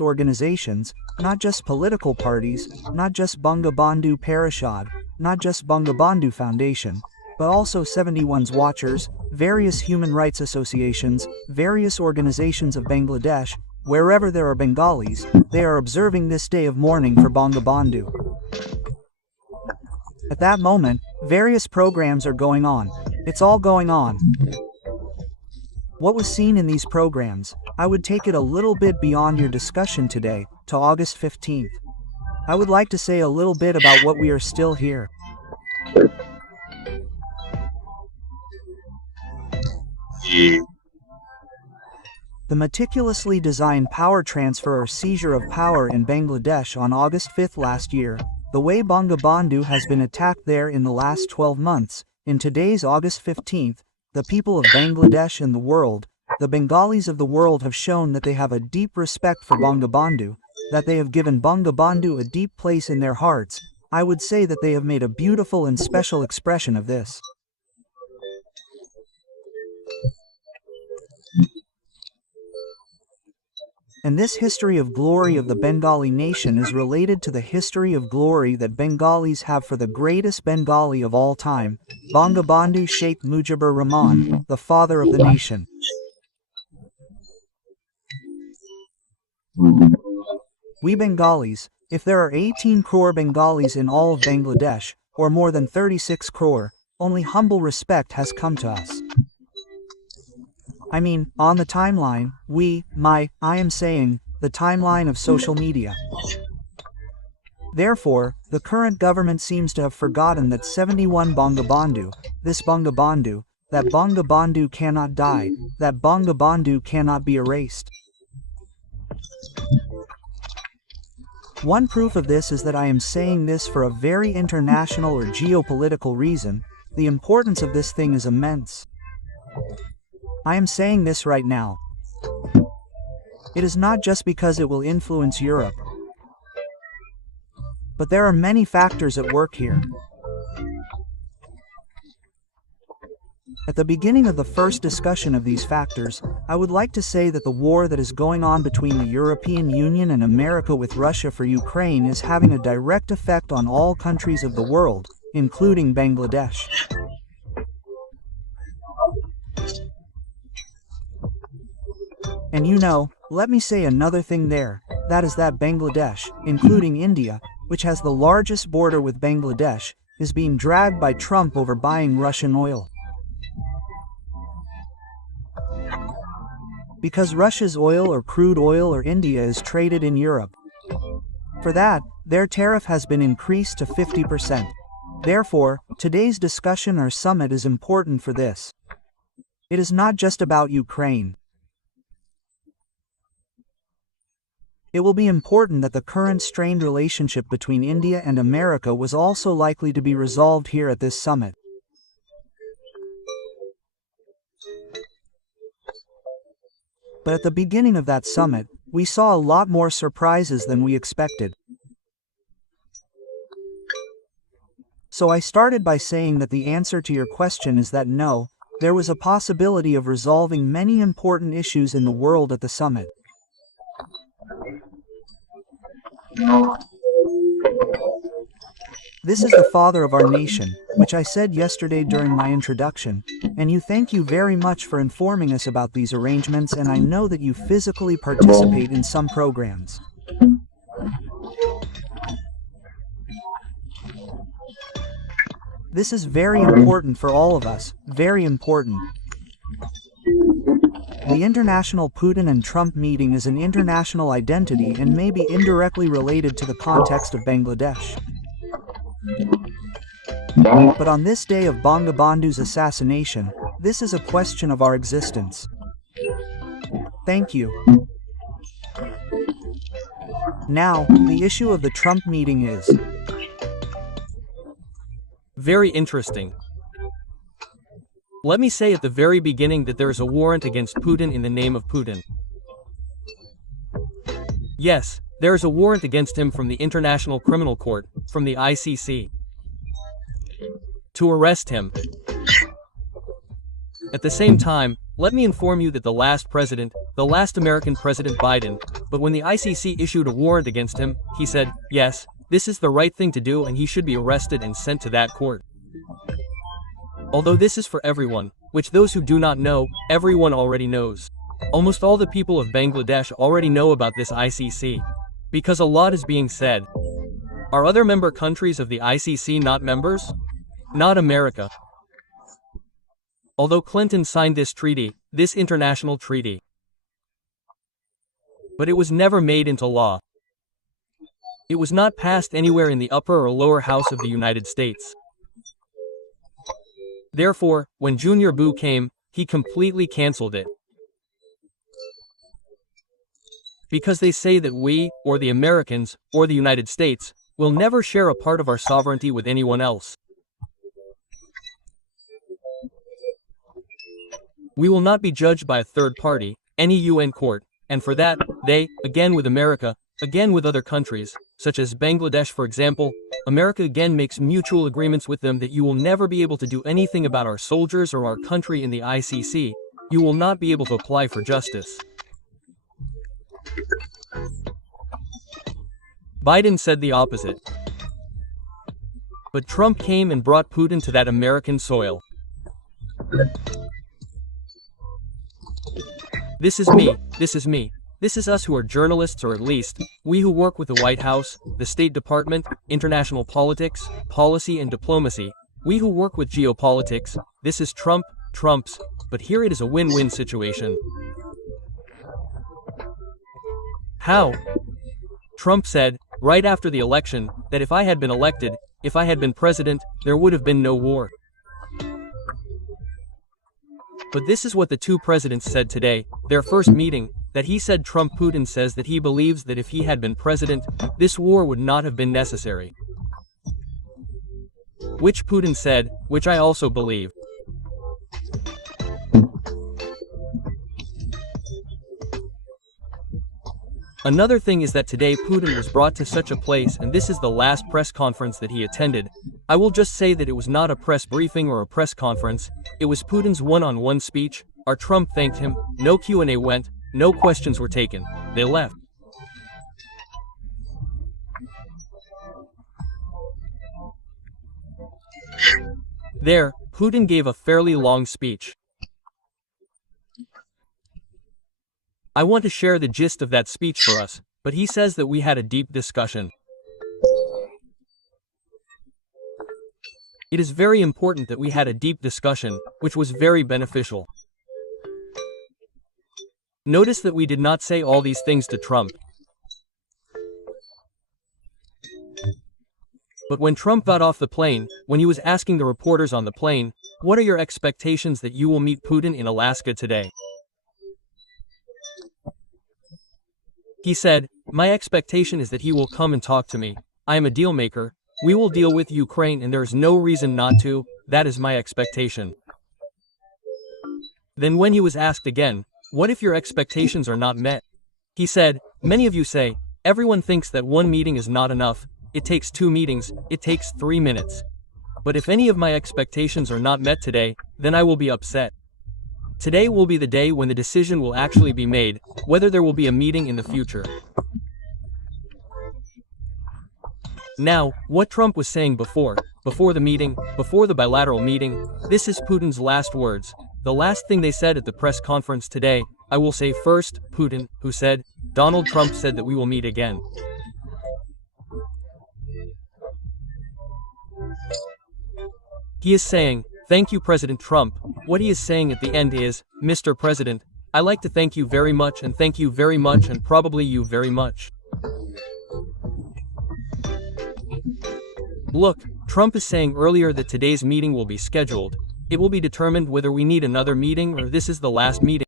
organizations, not just political parties, not just Bangabandhu Parishad, not just Bangabandhu Foundation, but also 71's Watchers, various human rights associations, various organizations of Bangladesh. Wherever there are Bengalis, they are observing this day of mourning for Bangabandhu. At that moment, various programs are going on. It's all going on. What was seen in these programs, I would take it a little bit beyond your discussion today, to August 15th. I would like to say a little bit about what we are still here. The meticulously designed power transfer or seizure of power in Bangladesh on August 5th last year, the way Bangabandhu has been attacked there in the last 12 months, in today's August 15th, the people of Bangladesh and the world, the Bengalis of the world have shown that they have a deep respect for Bangabandhu, that they have given Bangabandhu a deep place in their hearts. I would say that they have made a beautiful and special expression of this. And this history of glory of the Bengali nation is related to the history of glory that Bengalis have for the greatest Bengali of all time, Bangabandhu Sheikh Mujibur Rahman, the father of the nation. We Bengalis, if there are 18 crore Bengalis in all of Bangladesh, or more than 36 crore, only humble respect has come to us. I mean, on the timeline, I am saying, the timeline of social media. Therefore, the current government seems to have forgotten that 71 Bangabandhu, this Bangabandhu, that Bangabandhu cannot die, that Bangabandhu cannot be erased. One proof of this is that I am saying this for a very international or geopolitical reason. The importance of this thing is immense. I am saying this right now. It is not just because it will influence Europe. But there are many factors at work here. At the beginning of the first discussion of these factors, I would like to say that the war that is going on between the European Union and America with Russia for Ukraine is having a direct effect on all countries of the world, including Bangladesh. And you know, let me say another thing there, that is that Bangladesh, including India, which has the largest border with Bangladesh, is being dragged by Trump over buying Russian oil. Because Russia's oil or crude oil or India is traded in Europe. For that, their tariff has been increased to 50%. Therefore, today's discussion or summit is important for this. It is not just about Ukraine. It will be important that the current strained relationship between India and America was also likely to be resolved here at this summit. But at the beginning of that summit, we saw a lot more surprises than we expected. So I started by saying that the answer to your question is that no, there was a possibility of resolving many important issues in the world at the summit. This is the father of our nation, which I said yesterday during my introduction, and thank you very much for informing us about these arrangements, and I know that you physically participate in some programs. This is very important for all of us, very important. The international Putin and Trump meeting is an international identity and may be indirectly related to the context of Bangladesh. But on this day of Bangabandhu's assassination, this is a question of our existence. Thank you. Now, the issue of the Trump meeting is very interesting. Let me say at the very beginning that there is a warrant against Putin in the name of Putin. Yes, there is a warrant against him from the International Criminal Court, from the ICC, to arrest him. At the same time, let me inform you that the last American President Biden, But when the ICC issued a warrant against him, he said, yes, this is the right thing to do and he should be arrested and sent to that court. Although this is for everyone, which those who do not know, everyone already knows. Almost all the people of Bangladesh already know about this ICC. Because a lot is being said. Are other member countries of the ICC not members? Not America. Although Clinton signed this treaty, this international treaty. But it was never made into law. It was not passed anywhere in the upper or lower house of the United States. Therefore, when Junior Boo came, he completely cancelled it. Because they say that we, or the Americans, or the United States, will never share a part of our sovereignty with anyone else. We will not be judged by a third party, any UN court, and for that, they, again with America, again with other countries, such as Bangladesh for example, America again makes mutual agreements with them that you will never be able to do anything about our soldiers or our country in the ICC, you will not be able to apply for justice. Biden said the opposite. But Trump came and brought Putin to that American soil. This is me, this is me. This is us who are journalists, or at least, we who work with the White House, the State Department, international politics, policy and diplomacy. We who work with geopolitics. This is Trump, Trump's, but here it is a win-win situation. How? Trump said, right after the election, that if I had been elected, if I had been president, there would have been no war. But this is what the two presidents said today, their first meeting, that he said Putin says that he believes that if he had been president, this war would not have been necessary. Which Putin said, which I also believe. Another thing is that today Putin was brought to such a place, and this is the last press conference that he attended. I will just say that it was not a press briefing or a press conference, it was Putin's one-on-one speech. Our Trump thanked him, no Q&A went, no questions were taken, they left. There, Putin gave a fairly long speech. I want to share the gist of that speech for us, but he says that we had a deep discussion. It is very important that we had a deep discussion, which was very beneficial. Notice that we did not say all these things to Trump. But when Trump got off the plane, when he was asking the reporters on the plane, what are your expectations that you will meet Putin in Alaska today? He said, my expectation is that he will come and talk to me. I am a deal maker. We will deal with Ukraine and there is no reason not to. That is my expectation. Then when he was asked again, what if your expectations are not met? He said, many of you say, everyone thinks that one meeting is not enough. It takes 2 meetings, it takes 3 minutes. But if any of my expectations are not met today, then I will be upset. Today will be the day when the decision will actually be made, whether there will be a meeting in the future. Now, what Trump was saying before the meeting, before the bilateral meeting, this is Putin's last words. The last thing they said at the press conference today, I will say first, Putin, who said, Donald Trump said that we will meet again. He is saying, thank you President Trump. What he is saying at the end is, Mr. President, I like to thank you very much and thank you very much and probably you very much. Look, Trump is saying earlier that today's meeting will be scheduled. It will be determined whether we need another meeting or this is the last meeting.